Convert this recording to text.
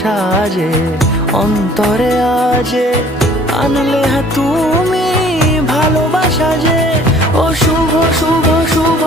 সাজে অন্তরে আজে আনলে তুমি ভালোবাসা যে। ও শুভ শুভ শুভ